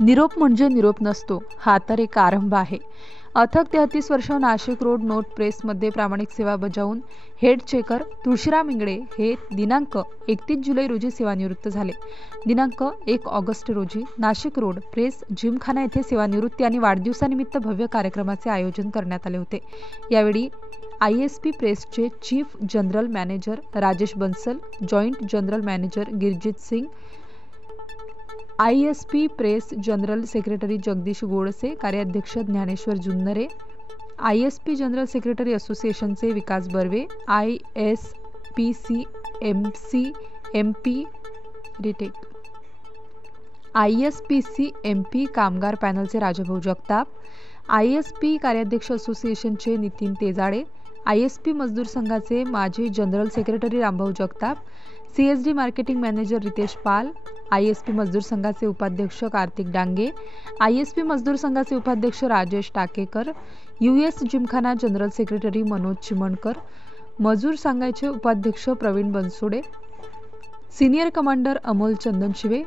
निरोप म्हणजे निरोप नसतो, हा तर एक आरंभ आहे. अथक 33 वर्ष नाशिक रोड नोट प्रेसमध्ये प्रामाणिक सेवा बजावून हेड चेकर तुळशीराम इंगळे हे दिनांक 31 जुलै रोजी सेवानिवृत्त झाले. दिनांक 1 ऑगस्ट रोजी नाशिक रोड प्रेस जिमखाना येथे सेवानिवृत्ती आणि वाढदिवसानिमित्त भव्य कार्यक्रमाचे आयोजन करण्यात आले होते. यावेळी ISP प्रेसचे chief general manager Rajesh Bansal, joint general manager Girjit Singh, ISP press general secretary Jagdish Godse, कार्याध्यक्ष Dnyaneshwar Junnare, ISP general secretary असोसिएशनचे Vikas Barve, ISPC MC MP रिटेक, ISPC MP कामगार पॅनलचे राजभाऊ जगताप, ISP कार्याध्यक्ष असोसिएशनचे नितीन तेजाडे, ISP मजदूर संघाचे माजी general secretary Rambhau Jagtap, CSD marketing manager Ritesh Pal, ISP मजदूर संघाचे उपाध्यक्ष कार्तिक डांगे, ISP मजदूर संघाचे उपाध्यक्ष Rajesh Takekar, US Gymkhana general secretary Manoj Chimankar, मजूर संघाचे उपाध्यक्ष Pravin Bansode, senior commander Amol Chandanshive,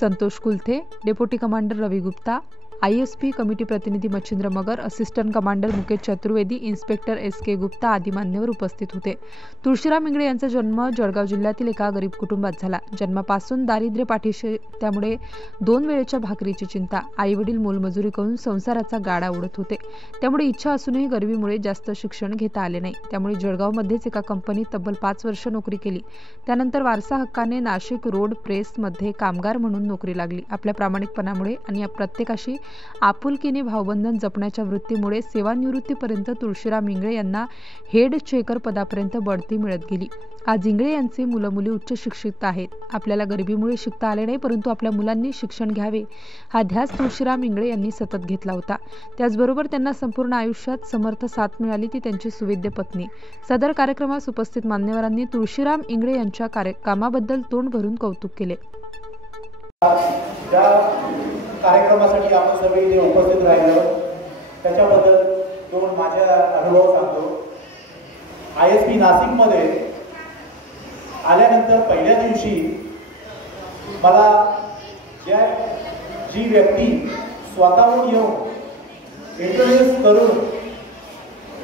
Santosh Kulthe, deputy commander Ravi Gupta, ISP committee प्रतिनिधी Machhindra Magar, assistant commander Mukesh Chaturvedi, inspector SK Gupta आदी मान्यवर उपस्थित होते. तुळशीराम इंगळे यांचा जन्म जळगाव जिल्ह्यातील एका गरीब कुटुंबात झाला. जन्मापासून दारिद्र्य पाठीशी, त्यामुळे 2 वेळेच्या भाकरीची चिंता. आईवडील मोलमजुरी करून संसाराचा गाडा उडत होते. त्यामुळे इच्छा असूनही गरिबीमुळे जास्त शिक्षण घेता आले नाही. त्यामुळे जळगावमध्येच एका कंपनीत तब्बल 5 वर्ष नोकरी केली. त्यानंतर वारसा हक्काने नाशिक रोड प्रेसमध्ये कामगार म्हणून नोकरी लागली. आपल्या प्रामाणिकपणामुळे आणि प्रत्येकाशी आपुलकीने भावबंधन जपण्याच्या वृत्तीमुळे सेवानिवृत्तीपर्यंत तुळशीराम इंगळे यांना हेड चेकर पदापर्यंत बढती मिळत गेली. आज इंगळे यांचे मुलं-मुली उच्च शिक्षित आहेत. आपल्याला गरिबीमुळे शिकता आले नाही, परंतु आपल्या मुलांनी शिक्षण घ्यावे हा ध्यास तुळशीराम इंगळे यांनी सतत घेतला होता. त्याचबरोबर त्यांना संपूर्ण आयुष्यात समर्थ साथ मिळाली ती त्यांची सुविद्य पत्नी. सदर कार्यक्रमास उपस्थित मान्यवरांनी तुळशीराम इंगळे यांच्या कामाबद्दल तोंड भरून कौतुक केले. कार्यक्रमासाठी आपण सर्व इथे उपस्थित राहिलो त्याच्याबद्दल 2 माझ्या अनुभव सांगतो. ISP नाशिकमध्ये आल्यानंतर पहिल्या दिवशी मला जी व्यक्ती स्वतःहून येऊन इंट्रोड्यूस करून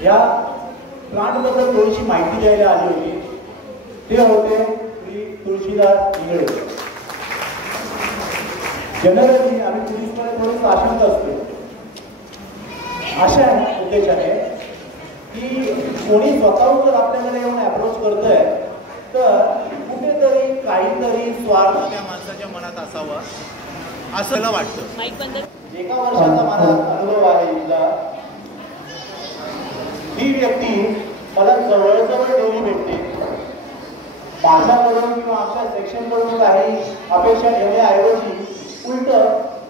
या प्लांटबद्दल थोडीशी माहिती द्यायला आली होती ते होते श्री तुळशीदास इंगळे. जनरली आम्ही पोलीसमध्ये थोडं साशंक असतो अशा उद्देशाने की कोणी स्वतःहून जर आपल्याकडे येऊन अप्रोच करतोय तर कुठेतरी काहीतरी स्वार्थ त्या माणसाच्या मनात असावा असं मला वाटतं. 1 वर्षाचा माझा अनुभव आहे इथला. ही व्यक्ती मला जवळजवळ डेली भेटते. माझ्याकडून किंवा आमच्या सेक्शनकडून काही अपेक्षा ठेवण्याऐवजी उलट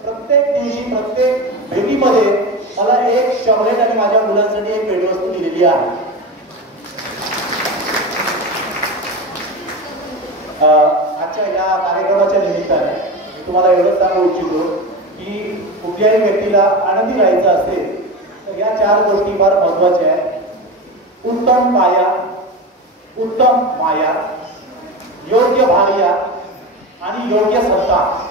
प्रत्येक दिवशी प्रत्येक भेटीमध्ये मला एक चॉकलेट आणि माझ्या मुलांसाठी एक भेटवस्तू दिलेली आहे. आजच्या या कार्यक्रमाच्या निमित्ताने मी तुम्हाला एवढंच सांगू इच्छितो की कुठल्याही व्यक्तीला आनंदी राहायचं असेल तर या 4 गोष्टी फार महत्वाच्या आहेत. उत्तम पाया, उत्तम माया, योग्य भार्या आणि योग्य संतान.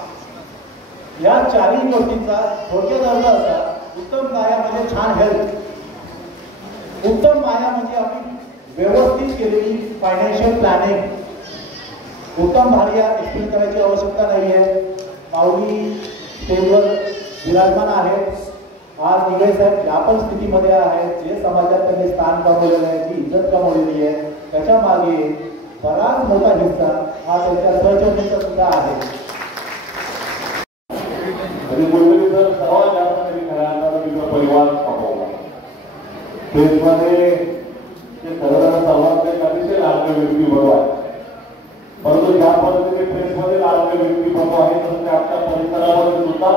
या 4ही गोष्टींचा थोडक्यात अर्थ असा. उत्तम माया म्हणजे छान हेल्थ. उत्तम माया म्हणजे आपली व्यवस्थित केलेली फायनान्शियल प्लॅनिंग. उत्तम भार्या एक्सप्लेन करायची आवश्यकता नाही आहे. माऊली स्टेजवर विराजमान आहेत. आज इंगळे साहेब ज्या पण स्थितीमध्ये आहेत, जे समाजात त्यांनी स्थान कमवलेलं आहे, जी इज्जत कमवलेली आहे, त्याच्या मागे बराच मोठा हिस्सा हा त्यांच्या सहचर्याचा सुद्धा आहे. सर्वात जास्त तरी घराचा परिवार कमवला. प्रेसमध्ये सर्वात अतिशय लाडके व्यक्तिमत्व आहे. परंतु ज्या पद्धतीने प्रेसमध्ये लाडके व्यक्तिमत्व आहे तसं आमच्या परिसरामध्ये सुद्धा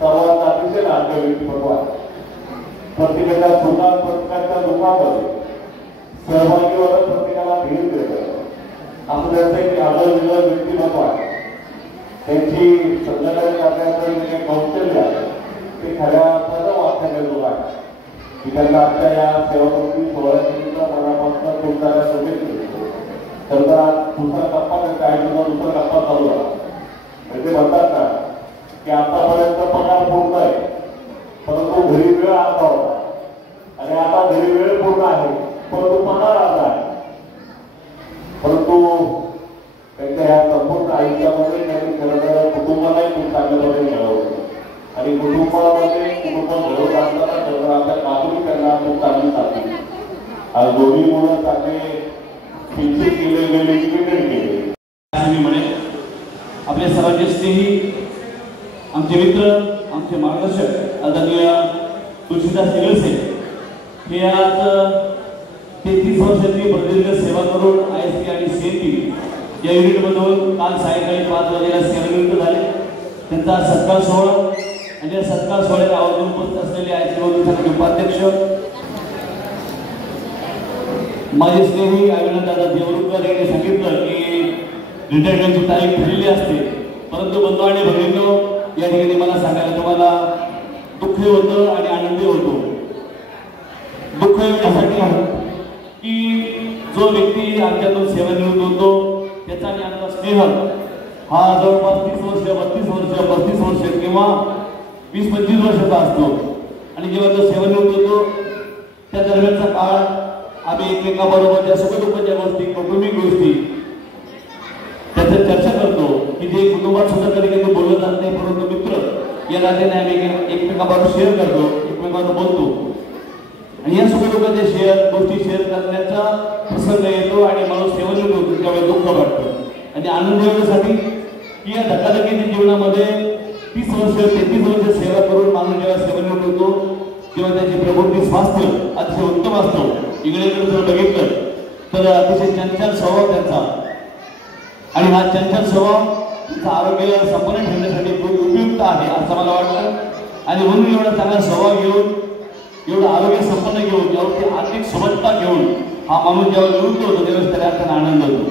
सर्वात अतिशय लाडके व्यक्तिमत्व आहे. प्रत्येकाच्या सुखात प्रत्येकाच्या दुःखामध्ये सहभागी होत प्रत्येकाला धीर देतं असं त्यांचं एक आगळं व्यक्तिमत्व आहे. त्यांची संध्याकाळी करण्याचं जे कौशल्य आहे ते खऱ्या अर्थानं वाचण्याजोग आहे. की त्यांना आजच्या या सेवामुक्ती सोहळ्याच्या मनापासून तुमच्या शुभेच्छा. त्यांचा दुसरा टप्पा काही दुसरा टप्पा चालू आहे. म्हणजे म्हणतात ना की आतापर्यंत पगार वेगळा अर्थ होता आणि आता घरी वेळ पूर्ण आहे परंतु पगार अर्धा आहे. परंतु त्यांच्या ह्या संपूर्ण आयुष्यामध्ये त्यांनी खरं कुटुंबालाही खूप चांगल्या प्रकारे घडवलं आणि कुटुंबामध्ये कुटुंब घडवत असताना खरं आपल्या नातूंनी त्यांना खूप चांगली साधली. आज दोन्ही मुलं चांगले शिक्षित केले गेले इंजिनियर केले. मी म्हणेन आपल्या सर्वांचे स्नेही आमचे मित्र आमचे मार्गदर्शक आदरणीय तुळशीदास निगलसे हे आज 33 वर्षांची प्रदीर्घ सेवा करून ISP आणि CNP या युनिटमधून काल सायंकाळी 5 वाजेला सेवानिवृत्त झाले. त्यांचा सत्कार सोहळा आणि या सत्कार सोहळ्याला आवर्जून उपस्थित असलेले ISP मधून उपाध्यक्ष माझे स्नेही अभिनंदादा देवरुखकर यांनी सांगितलं की रिटायरमेंटची तारीख ठरलेली असते, परंतु बंधू आणि भगिनींनो या ठिकाणी मला सांगायला तुम्हाला दुःखही होतं आणि आनंदही होतो. दुःख एवढ्यासाठी की जो व्यक्ती आमच्यातून सेवानिवृत्त होतो त्याचा आणि आमचा स्नेह हा जवळपास 30 वर्ष 32 वर्ष 35 वर्ष किंवा 20-25 वर्षाचा असतो आणि जेव्हा तो सेवानिवृत्त होतो त्या दरम्यानचा काळ आम्ही एकमेकाबरोबर ज्या सुखदुःखाच्या गोष्टी कौटुंबिक गोष्टी त्याचं चर्चा करतो की जे कुटुंबात सुद्धा कधी कधी बोललं जात नाही, परंतु मित्र या नात्याने आम्ही एकमेकाबरोबर शेअर करतो, एकमेकाबरोबर बोलतो आणि या सुखदुःखाचे गोष्टी शेअर करण्याचा प्रसंग येतो आणि माणूस सेवानिवृत्त होतो त्यावेळी दुःख वाटतं आणि आनंद येण्यासाठी की या धकाधकीच्या जीवनामध्ये 30 वर्ष 33 वर्ष सेवा करून माणूस जेव्हा सेवानिवृत्त होतो तेव्हा त्याची प्रबुद्धी स्वास्थ्य अतिशय उत्तम असतो. इकडे जर बघितलं तर अतिशय चंचल स्वभाव त्यांचा आणि हा चंचल स्वभाव तुमचा आरोग्याला संपन्न ठेवण्यासाठी खूप उपयुक्त आहे असं मला वाटतं आणि म्हणून एवढा चांगला स्वभाव घेऊन एवढं आरोग्य संपन्न घेऊन एवढी आर्थिक समजता घेऊन हा माणूस जेव्हा निवृत्त होतो त्यावेळेस त्याला त्यांना आनंद होतो.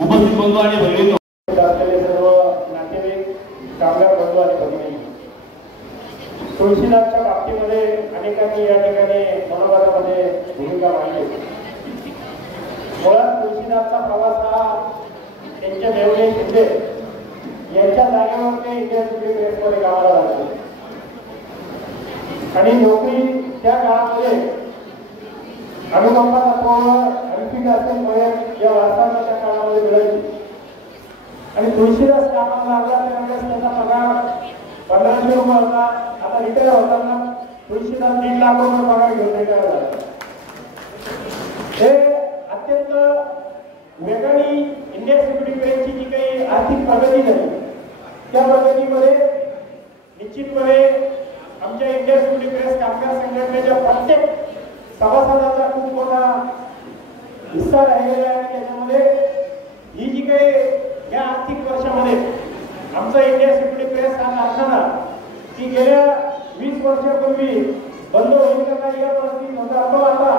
उपस्थित बंधू आणि भगिनी सर्व नातेवाईक कामगार बंधू आणि भगिनी तुळशीदासच्या बाबतीमध्ये अनेकांनी या ठिकाणी मनोगतामध्ये भूमिका मांडली. मुळात तुळशीदासचा प्रवास हा त्यांच्या देवळे शिंदे यांच्या जागेवर ते इंडियन सिव्हिल प्रेसमध्ये कामाला लागले आणि नोकरी त्या काळामध्ये अनुकंपा तत्वावर अंकित असल्यामुळे या वारसांना त्या काळामध्ये मिळायची आणि तुळशीदास कामाला लागला त्यावेळेस त्याचा पगार 1500 रुपये होता. आता रिटायर होताना तुळशीदास 1.5 लाख रुपये पगार घेऊन रिटायर झाला. हे अत्यंत वेगाने इंडियन सिक्युरिटी प्रेसची जी काही आर्थिक प्रगती झाली त्या प्रगतीमध्ये निश्चितपणे आमच्या इंडियन सिक्युरिटी प्रेस कामगार संघटनेच्या प्रत्येक सभासदाचा खूप मोठा हिस्सा राहिलेला आहे. त्याच्यामध्ये ही जी काही या आर्थिक वर्षामध्ये आमचा इंडियन सिक्युरिटी प्रेस हा कारखाना की गेल्या 20 वर्षापूर्वी बंद होईल का या परिस्थितीत होता तो आता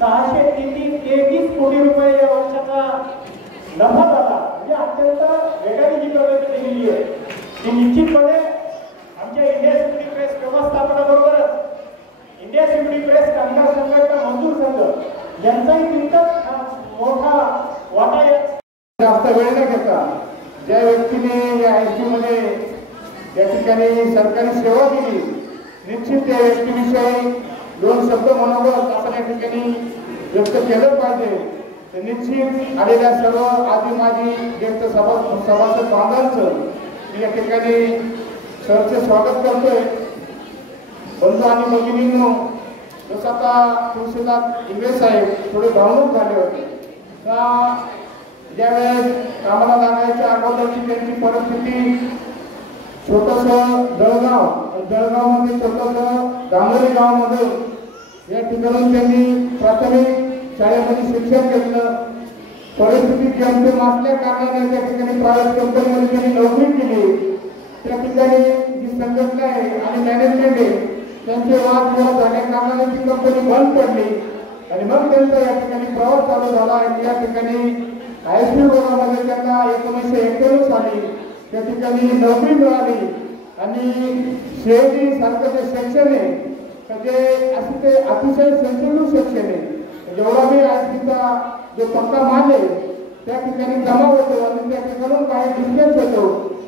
633 कोटी रुपये या वर्षाचा नफा झाला. म्हणजे अत्यंत वेगाने जी प्रगती केलेली आहे ती निश्चितपणे आमच्या इंडियन सिक्युरिटी प्रेस व्यवस्थापनाबरोबरच इंडियन सिक्युरिटी प्रेस कामगार संघटना मजदूर संघ यांचाही तितकाच मोठा वाटा आहे. जास्त वेळ न घेता ज्या व्यक्तीने या ISP मध्ये त्या ठिकाणी सरकारी सेवा दिली निश्चित त्या व्यक्तीविषयी 2 शब्द मनोगत आपण या ठिकाणी व्यक्त केलं पाहिजे. तर निश्चित आलेल्या सर्व आधी माजी ज्येष्ठ सभासद बांधवांचं या ठिकाणी सरचे स्वागत करतोय. बंधू आणि भगिनींनो, जसं आता तुळशीदास इंगळे साहेब थोडे भावनिक झाले होते का ज्यावेळेस कामाला लागायच्या अगोदरची त्यांची परिस्थिती छोटंसं जळगावमध्ये छोटंसं दामोरी गावामध्ये या ठिकाणून त्यांनी प्राथमिक शाळेमध्ये शिक्षण घेतलं. परिस्थिती जेमतेम असल्या कारणाने त्या ठिकाणी प्रायव्हेट कंपनीमध्ये त्यांनी नोकरी केली. त्या ठिकाणी जी संघटना आहे आणि मॅनेजमेंट आहे त्यांचे वादविवाद झाल्या कारणाने ती कंपनी बंद पडली आणि मग त्यांचा या ठिकाणी प्रवास चालू झाला आणि या ठिकाणी ISP विभागामध्ये त्यांना 1991 साली त्या ठिकाणी नोकरी मिळाली आणि CID सारखं जे सेक्शन आहे तर ते असं ते अतिशय सेन्सिटिव्ह सेक्शन आहे. जेवढा मी ISPचा जो पक्का माल आहे त्या ठिकाणी जमा होतो आणि त्या ठिकाणून काही डिस्टन्स होतो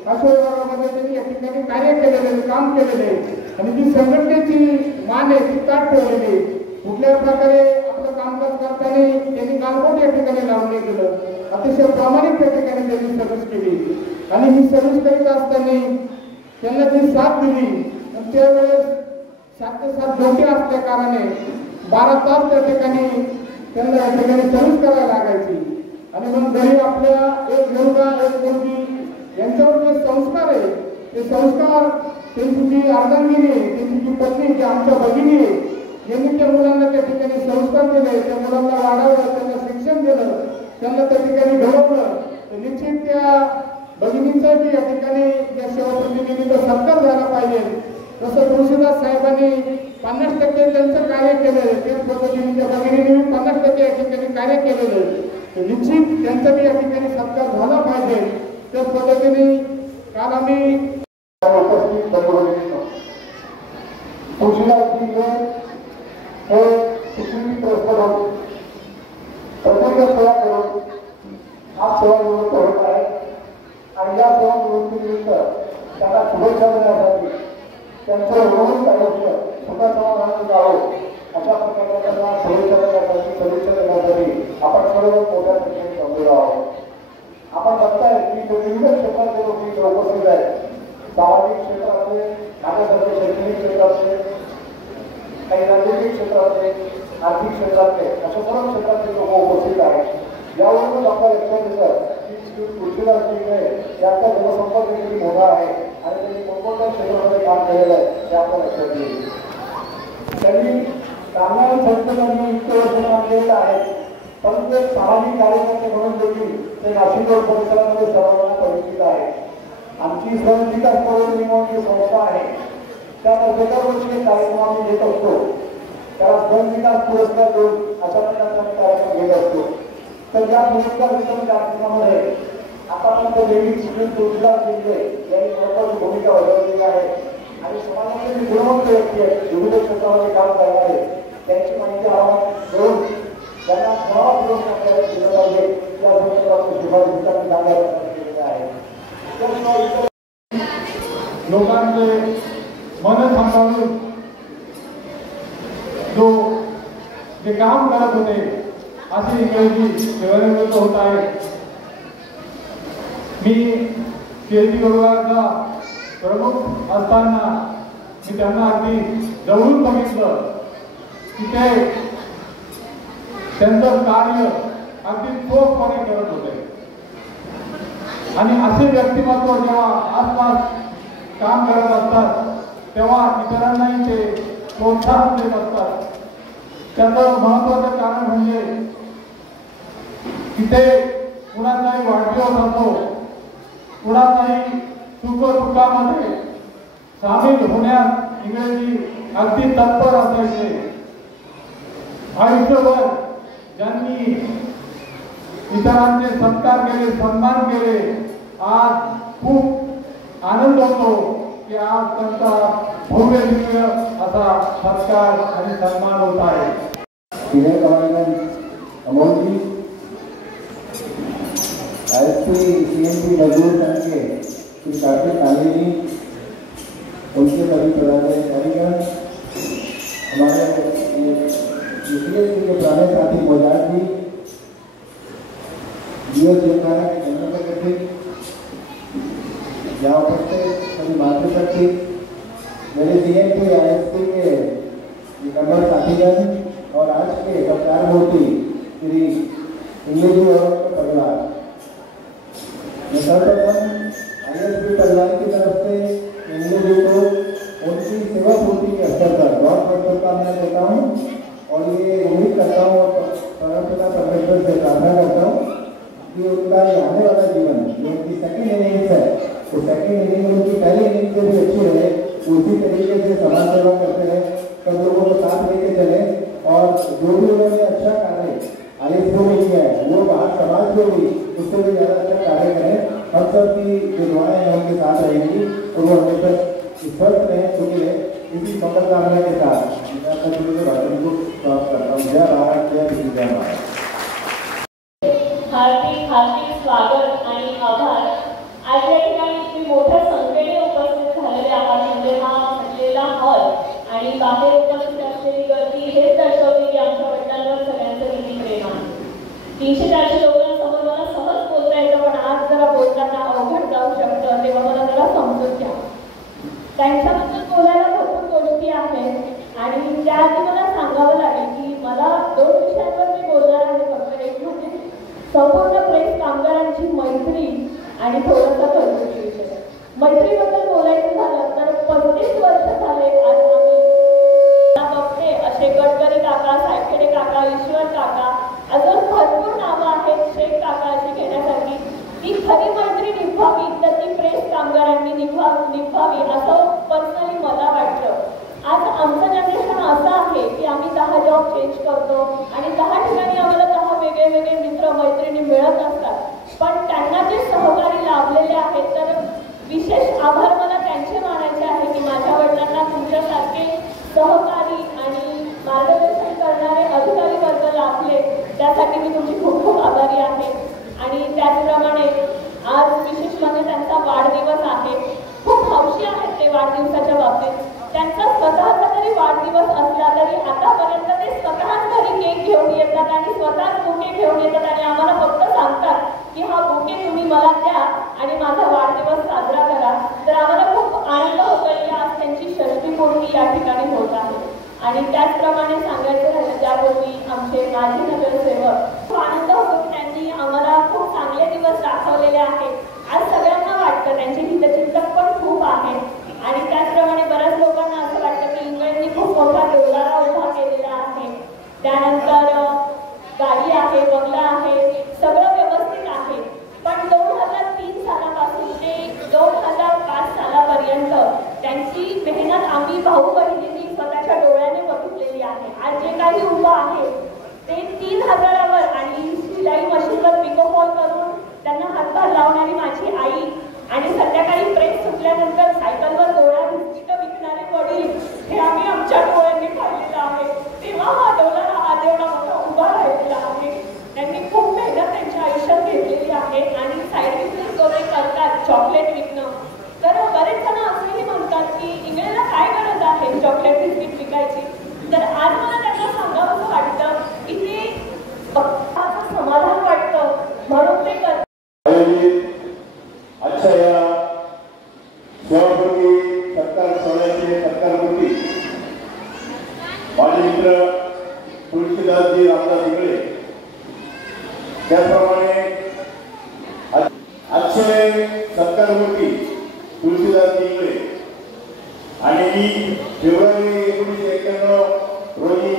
अशा विभागामध्ये त्यांनी या ठिकाणी कार्य केलेले काम केलेले आणि जी संघटनेची मान आहे ती ताट ठेवलेली. कुठल्याही प्रकारे आपलं कामकाज करताना त्यांनी गालबोट या ठिकाणी लावून नाही केलं. अतिशय प्रामाणिक त्या ठिकाणी त्यांनी सर्व्हिस केली आणि ही सर्व्हिस करीत असताना त्यांना जी साथ दिली त्यावेळेस 7 ते 7 ड्युटी असल्या कारणाने 12 तास त्या ठिकाणी त्यांना या ठिकाणी सर्व्हिस करायला लागायची. आणि मग घरी आपल्या एक मुलगा एक मुलगी यांच्यावर जे संस्कार आहे ते संस्कार त्यांची जी अर्धांगिनी आहे त्यांची जी पत्नी जी आमच्या भगिनी आहे यांनी त्या मुलांना त्या ठिकाणी संस्कार दिले, त्या मुलांना वाढवलं, त्यांना शिक्षण दिलं, त्यांना त्या ठिकाणी घडवलं. तर निश्चित त्या भगिनींचा बी या ठिकाणी या सेवाप्रतिनिधीचा सत्कार झाला पाहिजे. जसं तुळशीदास साहेबांनी 50% त्यांचं कार्य केलेलं त्याच पद्धतीने त्या भगिनींनी 50% या ठिकाणी कार्य केलेलं. तर निश्चित त्यांचा बी या ठिकाणी सत्कार झाला पाहिजे. त्याच पद्धतीने काल आम्ही उपस्थित तुळशीदासजी हे शिक्षण ट्रस्ट प्रत्येक सेवा करून आज सेवानिवृत्त होत आहे आणि या सेवानिवृत्तीनिमित्त त्यांना शुभेच्छा देण्यासाठी त्यांचं रोज आयुष्य सुखासमाधानाने जावं अशा प्रकारे त्यांना शुभेच्छा देण्यासाठी आपण सर्व मोठ्या संख्येने जमलेलो आहोत. आपण बघताय की विविध क्षेत्रातले लोक इथे उपस्थित आहेत. सामाजिक क्षेत्रातले, माझ्यासारखे शैक्षणिक क्षेत्रातले, काही राजकीय क्षेत्रातले, आर्थिक क्षेत्रातले अशा सर्व क्षेत्रातले लोक उपस्थित आहेत. यावरूनच आपल्या लक्षात येतं की तुळशीदासजी यांचा जनसंपर्क किती मोठा आहे आणि त्यांनी कोणकोणत्या क्षेत्रामध्ये काम केलेलं आहे हे आपल्या लक्षात येईल. त्यांनी कामगार संस्थांनी इतके वर्ष काम केलेलं आहे, परंतु एक सामाजिक कार्यकर्ते म्हणून देखील ते नाशिक रोड परिसरामध्ये सर्वांना परिचित आहे. आमची सन विकास म्हणून संस्था आहे, त्यामध्ये दरवर्षी कार्यक्रम आम्ही घेत असतो. त्याला सन विकास पुरस्कार देऊन अशा प्रकारचा कार्यक्रम घेत असतो. तर या पुरस्कार वितरण कार्यक्रमामध्ये आतापर्यंत लेडीज स्टुडंट तुळशीदास जिल्हे यांनी महत्वाची भूमिका बजावलेली आहे आणि समाजातील गुणवंत व्यक्ती आहेत, विविध क्षेत्रामध्ये काम करणारे त्यांची माहिती आम्हाला घेऊन त्यांना नवा पुरस्कार दिला पाहिजे या संदर्भात शिफारस केलेल्या आहे. लोकांचे मन सांभाळून जे काम करत होते अशी इंग्रजी सेवानिवृत्त होत आहे. मी केजी विभागाचा प्रमुख असताना मी त्यांना अगदी जवळून बघितलं की ते त्यांचं कार्य अगदी चोखपणे करत होते आणि असे व्यक्तिमत्व जेव्हा आसपास काम करत असतात तेव्हा इतरांनाही ते प्रोत्साहन देत असतात. त्याचं महत्वाचं कारण म्हणजे तिथे कुणाचाही वाढदिवस असो, कुणाचाही सुखदुःखामध्ये सामील होण्यास इंग्रजी अगदी तत्पर असायचे. आयुष्यभर ज्यांनी इतरांचे सत्कार केले, सन्मान केले, आज खूप आनंद होतो की आज त्यांचा भव्य दिव्य असा सत्कार आणि सन्मान होत आहे. विनय कमांडर अमोल जी, ISP CMP मजदूर संघ के श्री कार्तिक काले जी, उनके सभी पदाधिकारीगण, हमारे के पुराने साथी मोजाद जी, जियो चेतना जनरल सेक्रेटरी, यहाँ उपस्थित सभी मातृशक्ति, मेरे CMP ISP के निकटवर साथीगण और आज के कप्तान मूर्ति श्री इंग्लिश और परिवार, मैं सर्वप्रथम ISP परिवार की तरफ से इंग्लिश को उनकी सेवा पूर्ति के अवसर पर बहुत बहुत शुभकामनाएं देता हूँ और ये उम्मीद करता हूँ और परमेश्वर से प्रार्थना करता हूँ कि उनका ये आने वाला जीवन जो उनकी सेकेंड इनिंग्स है वो सेकेंड इनिंग उनकी पहली इनिंग से भी अच्छी रहे, उसी तरीके से समाज सेवा करते रहे, सब लोगों को साथ लेके चले और जो भी उन्होंने अच्छा कार्य ISP में किया है वो बाहर समाज को भी उससे भी ज़्यादा अच्छा कार्य करें. हम सब की जो दुआएं हैं उनके साथ रहेंगी और वो हमेशा स्वस्थ रहें, सुखी रहे. इसी मकर कामना के साथ मैं अपने पूरे भाषण को समाप्त करता हूँ. जय भारत, जय भारत. हार्दिक हार्दिक स्वागत आणि आभार. आज या ठिकाणी तुम्ही मोठ्या संख्येने उपस्थित झालेले आहात म्हणजे हा भरलेला हॉल आणि बाहेर उपस्थित समजून घ्या. त्यांच्याबद्दल बोलायला भरपूर गोष्टी आहेत आणि त्याआधी मला सांगावं लागेल की मला 2 विषयांवर मी बोलणार आहे. फक्त एक म्हणजे संपूर्ण प्रेस कामगारांची मैत्री आणि थोडासा घरगुती विषय. मैत्रीबद्दल बोलायचं झालं तर 35 वर्ष झाले आज आम्ही बघते असे गडकरी काका, सायखेडे काका, ईश्वर काका, अजून भरपूर नावं आहेत शेख काका अशी घेण्यासाठी. ती खरी मैत्री निभावी तर ती प्रेस कामगारांनी निभावी असं पर्सनली मला वाटतं. आज आमचं जनरेशन असं आहे की आम्ही 10 जॉब चेंज करतो आणि 10 ठिकाणी आम्हाला 10 वेगळे मित्र मैत्रिणी मिळत असतात. पण त्यांना जे सहकारी लाभलेले आहेत तर विशेष आभार मला त्यांचे मानायचे आहे की माझ्या वडिलांना तुमच्यासारखे सहकारी आणि मार्गदर्शन करणारे अधिकारी वर्ग लाभले. त्यासाठी मी तुमची खूप खूप आभारी आहे. आणि त्याचप्रमाणे आज विशेष म्हणजे त्यांचा वाढदिवस आहे. खूप हौशी आहेत ते वाढदिवसाच्या बाबतीत. त्यांचा स्वतःचा तरी वाढदिवस असला तरी आतापर्यंत ते स्वतःच घरी केक घेऊन येतात आणि स्वतःच बुके घेऊन येतात आणि आम्हाला फक्त सांगतात की हा बुके तुम्ही मला द्या आणि माझा वाढदिवस साजरा करा. तर आम्हाला खूप आनंद होतो की आज त्यांची षष्टीपूर्ती या ठिकाणी होत आहे. आणि त्याचप्रमाणे सांगायचं झालं त्यापूर्वी आमचे माजी नगरसेवक खूप आनंद होतो की त्यांनी आम्हाला खूप चांगले दिवस दाखवलेले आहेत. आज सगळ्यांना वाटतं त्यांचे हितचिंतक पण खूप आहेत. आणि त्याचप्रमाणे बऱ्याच लोकांना असं वाटतं की इंगळ्यांनी खूप मोठा डोलारा उभा केलेला आहे. त्यानंतर गाडी आहे, बंगला आहे, सगळं व्यवस्थित आहे. पण 2003 सालापासून ते 2005 सालापर्यंत त्यांची मेहनत आम्ही भाऊ बहिणींनी स्वतःच्या डोळ्याने बघितलेली आहे. आज जे काही उभं आहे ते 3000वर आणि शिलाई मशीनवर पिकोफॉल करून त्यांना हातभार लावणारी माझी आई आणि संध्याकाळी प्रेस सुटल्यानंतर सायकलवर गोळा बिस्किट विकणारे वडील हे आम्ही आमच्या डोळ्यांनी पाहिलेलं आहे. तेव्हा हा डोलारा आज एवढा मोठा उभा राहिलेला आहे. त्यांनी खूप मेहनत त्यांच्या आयुष्यात घेतलेली आहे आणि साईड बिझनेस जो ते करतात चॉकलेट विकणं. तर बरेच जण असंही म्हणतात की इंग्लंडला काय गरज आहे चॉकलेट बिस्किट विकायची. तर आज मला त्यांना सांगावंसं वाटतं की ते समाधान वाटतं म्हणून ते करतात. अच्छा या सेवापूर्वी सत्कार सोहळ्याचे सत्कारमूर्ती माझे मित्र तुळशीदासजी रामदास इंगळे, त्याचप्रमाणे आजचे सत्कारमूर्ती तुळशीदासजी इंगळे आणि मी फेब्रुवारी 1991 रोजी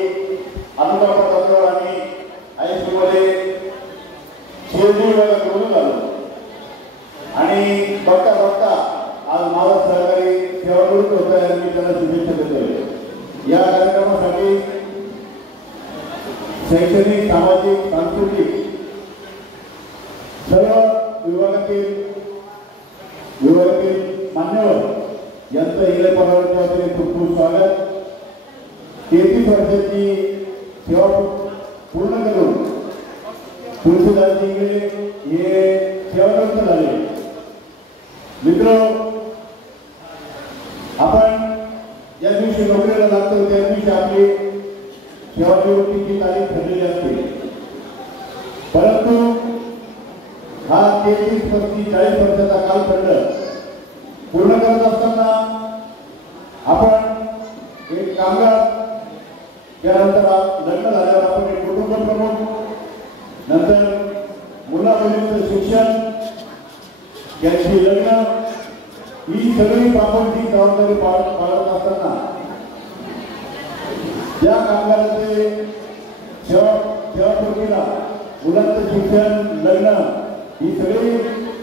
अनुदान तत्वावर आणि ISP मध्ये CSD करून आलो आणि बघता आज माझा सहकारी सेवानिवृत्त होत आहे. मी त्यांना शुभेच्छा देतोय. या कार्यक्रमासाठी शैक्षणिक, सामाजिक, सांस्कृतिक सर्व विभागातील मान्यवर यांचं इंग्रज पदाच्या वतीने खूप खूप स्वागत. 33 वर्षाची सेवा पूर्ण करून तुळशीदासजी इंगळे हे सेवानिवृत्त झाले. मित्र, आपण ज्या दिवशी नोकरीला लागतो त्या दिवशी आपली सेवानिवृत्तीची तारीख ठरलेली असते. परंतु हा 33, 35, 40 वर्षाचा कालखंड पूर्ण करत असताना आपण एक कामगार, त्यानंतर लग्न झाल्यावर आपण एक कुटुंब प्रमुख, नंतर मुला मुलींचं शिक्षण, यांची लग्न, ही सगळी बाबांची जबाबदारी पाळत असताना ज्या कामगाराचे सेवापूर्तीला मुलांचं शिक्षण, लग्न ही सगळी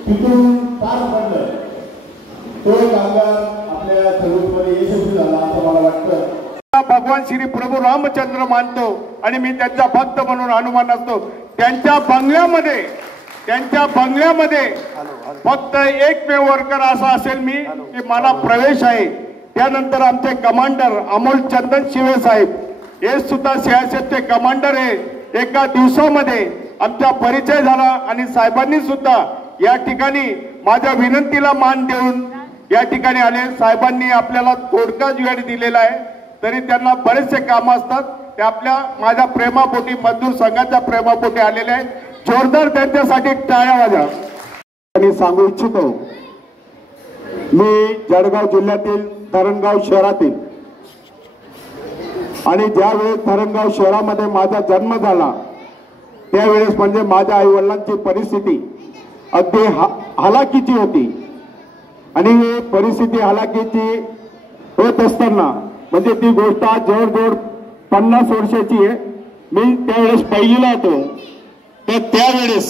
तिथून पार पडलं, तो कामगार आपल्या सर्व्हिसमध्ये यशस्वी झाला असं मला वाटतं. भगवान श्री प्रभू रामचंद्र मानतो आणि मी त्यांचा भक्त म्हणून हनुमान असतो. त्यांच्या बंगल्यामध्ये फक्त एकमेव वर्कर असा असेल मी की मला प्रवेश आहे. त्यानंतर आमचे कमांडर अमोल चंदन शिवे साहेब हे सुद्धा सीआयएसएफचे कमांडर आहे. एका दिवसामध्ये आमचा परिचय झाला आणि साहेबांनी सुद्धा या ठिकाणी माझ्या विनंतीला मान देऊन या ठिकाणी आले. साहेबांनी आपल्याला थोडकाच वेळ दिलेला आहे, तरी त्यांना बरेचसे काम असतात. ते माझ्या प्रेमापोटी, मजदूर संघाच्या प्रेमापोटी आलेले आहेत. जोरदार त्यांच्यासाठी टाळ्या वाजवा. आणि सांगू इच्छितो मी जळगाव जिल्ह्यातील धरणगाव शहरातील आणि ज्यावेळेस धरणगाव शहरामध्ये माझा जन्म झाला त्यावेळेस म्हणजे माझ्या आई वडिलांची परिस्थिती अगदी हालाकीची होती आणि ही परिस्थिती हालाकीची होत असताना म्हणजे ती गोष्ट आज जवळजवळ 50 वर्षाची आहे। मी त्यावेळेस पहिलीला होतो तर त्यावेळेस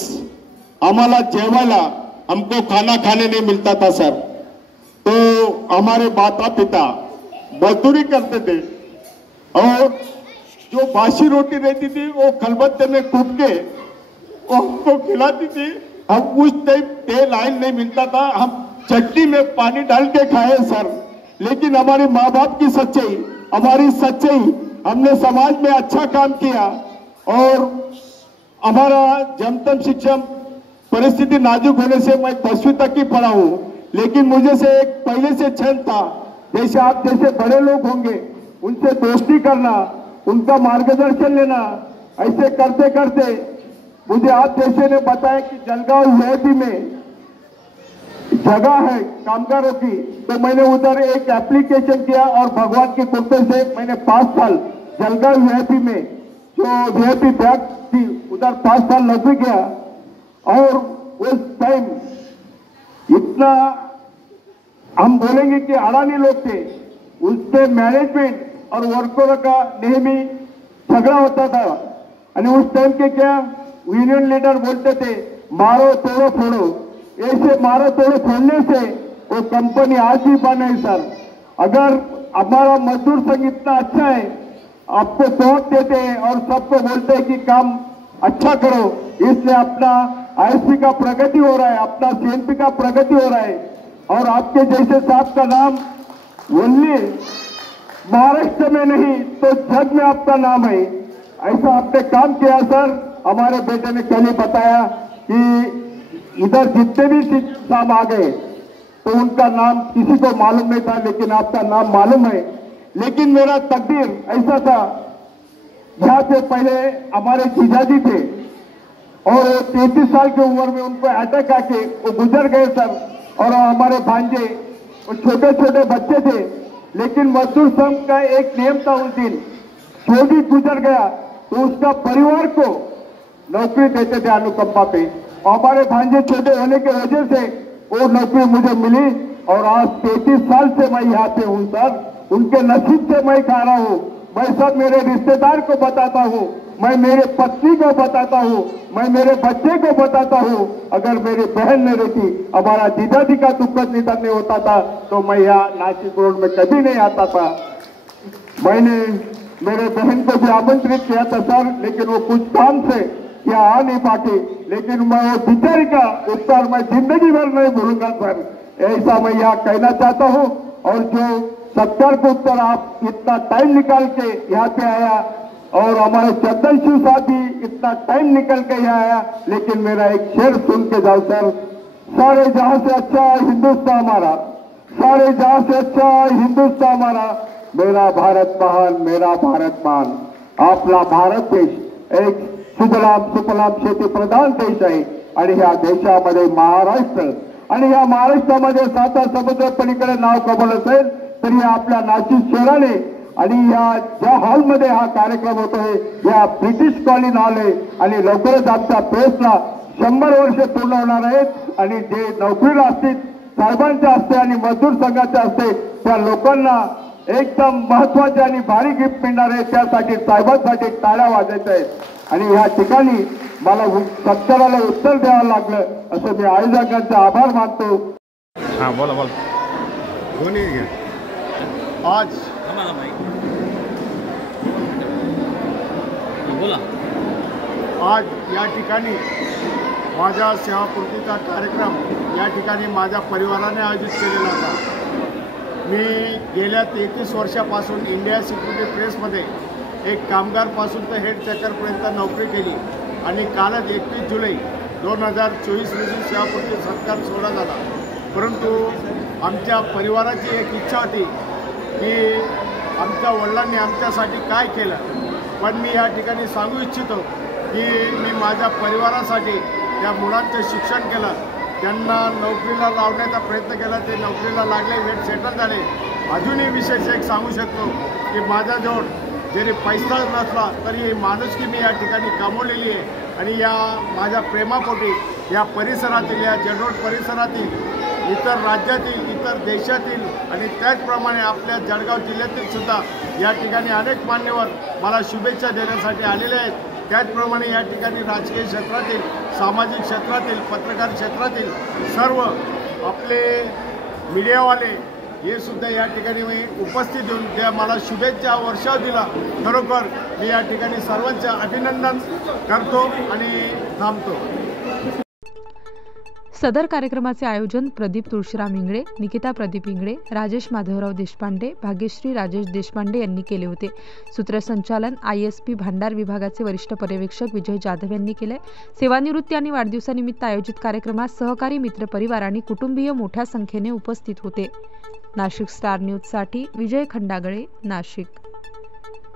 आम्हाला जेवायला हमको खाना खाने नहीं मिलता था सर। तो हमारे माता पिता मजदूरी करते थे और जो बासी रोटी रहती थी वो खलबत्ते में कूट के वो हमको खिलाती थी। हम उस टाइम तेल ऑयल नहीं मिलता था, हम चटनी में पानी डाल के खाए सर। लेकिन हमारे माँ बाप की सच्चाई, हमारी सच्चाई, हमने समाज में अच्छा काम किया और हमारा जमतम शिक्षा परिस्थिति नाजुक होने से मैं 10वीं तक ही पढ़ा हूँ। लेकिन मुझे से एक पहले से क्षण था जैसे आप जैसे बड़े लोग होंगे उनसे दोस्ती करना, उनका मार्गदर्शन लेना। ऐसे करते करते मुझे आप जैसे ने बताया कि जलगांव यूआईपी में जगह है कामगारों की, तो मैंने उधर एक एप्लीकेशन किया और भगवान की कृपा से मैंने 5 साल जलगांव यूआईपी में जो वीआईपी बैग थी उधर 5 साल नौकरी किया। और उस टाइम इतना हम बोलेंगे कि अडानी लोग थे, उसके मैनेजमेंट और वर्करों का नेहमी झगड़ा होता था। और उस टाइम के क्या यूनियन लीडर बोलते थे मारो तोड़ो फोड़ो, ऐसे मारो तोड़ो फोड़ने से वो कंपनी आज भी बंद है सर। अगर हमारा मजदूर संघ इतना अच्छा है, आपको सौंप देते हैं और सबको बोलते हैं कि काम अच्छा करो, इसलिए अपना आईएसपी का प्रगति हो रहा है, अपना सीएनपी का प्रगति हो रहा है। और आपके जैसे साहब का नाम ओनली महाराष्ट्र में नहीं तो जग में आपका नाम है। ऐसा आपने काम किया सर। हमारे बेटे ने कल ही बताया कि इधर जितने भी साहब आ गए तो उनका नाम किसी को मालूम नहीं था, लेकिन आपका नाम मालूम है। लेकिन मेरा तकदीर ऐसा था, यहाँ से पहले हमारे जीजाजी थे और 33 साल की उम्र में उनको अटैक आके वो गुजर गए सर। और हमारे भांजे वो छोटे छोटे बच्चे थे, लेकिन मजदूर संघ का एक नियम था उस दिन, जो भी गुजर गया तो उसका परिवार को नौकरी देते थे अनुकंपा पे। हमारे भांजे छोटे होने की वजह से वो नौकरी मुझे मिली और आज 33 साल से मैं यहाँ पे हूँ सर। उनके नसीब से मैं खा रहा हूँ। मैं सब मेरे रिश्तेदार को बताता हूँ, मैं मेरे पत्नी को बताता हूँ, मैं मेरे बच्चे को बताता हूँ। अगर मेरी बहन नहीं रहती, हमारा जीजाजी का दुखद निधन नहीं होता था तो मैं यहाँ नासिक रोड में कभी नहीं आता था। मैंने मेरे बहन को भी आमंत्रित किया था सर, लेकिन वो कुछ काम से यहाँ आ नहीं पाती। लेकिन मैं वो बिचारी का उपकार मैं जिंदगी भर नहीं भूलूंगा सर। ऐसा मैं यहाँ कहना चाहता हूँ। और जो सत्तर को उत्तर आप इतना टाइम निकाल के यहाँ पे आया और हमारे चंदन शिव साहब भी इतना टाइम निकल के यहाँ आया। लेकिन मेरा एक शेर सुन के जाओ सर। सारे जहां से अच्छा हिंदुस्तान हमारा, सारे जहां से अच्छा हिंदुस्तान हमारा, मेरा भारत महान, मेरा भारत महान। आपला भारत देश एक सुजलाम सुफलाम शेती प्रधान देश आहे आणि ह्या देशामध्ये महाराष्ट्र आणि ह्या महाराष्ट्रामध्ये 7 समुद्र पलीकडे नाव कमवलं असेल तरी आपल्या नाशिक शहराने आणि या ज्या हॉलमध्ये हा कार्यक्रम होतोय या ब्रिटिश कॉलनी हॉल आहे आणि लवकरच आमच्या प्रेसला 100 वर्ष पूर्ण होणार आहेत। आणि जे नोकरीला असतील साहेबांच्या हस्ते आणि मजदूर संघाच्या हस्ते त्या लोकांना एकदम महत्वाचे आणि भारी गिफ्ट मिळणार आहे, त्यासाठी साहेबांसाठी टाळ्या वाजायच्या आहेत। आणि या ठिकाणी मला सत्काराला उत्तर द्यावं लागलं असं मी आयोजकांचे आभार मानतो। हां बोला बोला दोन्ही घ्या। आज आज या ठिकाणी माझ्या सेवापूर्तीचा कार्यक्रम या ठिकाणी माझ्या परिवाराने आयोजित केलेला होता। मी गेल्या 33 वर्षापासून इंडिया सिक्युरिटी प्रेसमध्ये एक कामगारपासून तर हेड चेकरपर्यंत नोकरी केली आणि कालच 31 जुलै 2024 रोजी सेवापूर्ती सत्कार सोहळा झाला। परंतु आमच्या परिवाराची एक इच्छा होती की आमच्या वडिलांनी आमच्यासाठी काय केलं, पण मी या ठिकाणी सांगू इच्छितो की मी माझ्या परिवारासाठी त्या मुलांचं शिक्षण केलं, त्यांना नोकरीला लावण्याचा प्रयत्न केला, ते नोकरीला लागले, वेट सेटल झाले. अजूनही विशेष एक सांगू शकतो की माझ्याजवळ जरी पैसा नसला तरी माणुसकी मी या ठिकाणी कमवलेली आहे. आणि या माझ्या प्रेमापोटी या परिसरातील, या जळरोड परिसरातील, इतर राज्यातील, इतर देशातील आणि त्याचप्रमाणे आपल्या जळगाव जिल्ह्यातील सुद्धा या ठिकाणी अनेक मान्यवर मला शुभेच्छा देण्यासाठी आलेले आहेत. त्याचप्रमाणे या ठिकाणी राजकीय क्षेत्रातील, सामाजिक क्षेत्रातील, पत्रकार क्षेत्रातील सर्व आपले मीडियावाले हे सुद्धा या ठिकाणी मी उपस्थित येऊन त्या मला शुभेच्छा वर्षाव दिला. खरोखर मी या ठिकाणी सर्वांचे अभिनंदन करतो आणि थांबतो. सदर कार्यक्रमाचे आयोजन प्रदीप तुळशीराम इंगळे, निकिता प्रदीप इंगळे, राजेश माधवराव देशपांडे, भाग्यश्री राजेश देशपांडे यांनी केले होते. सूत्रसंचालन ISP भांडार विभागाचे वरिष्ठ पर्यवेक्षक विजय जाधव यांनी केले. सेवानिवृत्ती आणि वाढदिवसानिमित्त आयोजित कार्यक्रमात सहकारी मित्रपरिवार आणि कुटुंबीय मोठ्या संख्येने उपस्थित होते. नाशिक स्टार न्यूजसाठी विजय खंडागळे, नाशिक.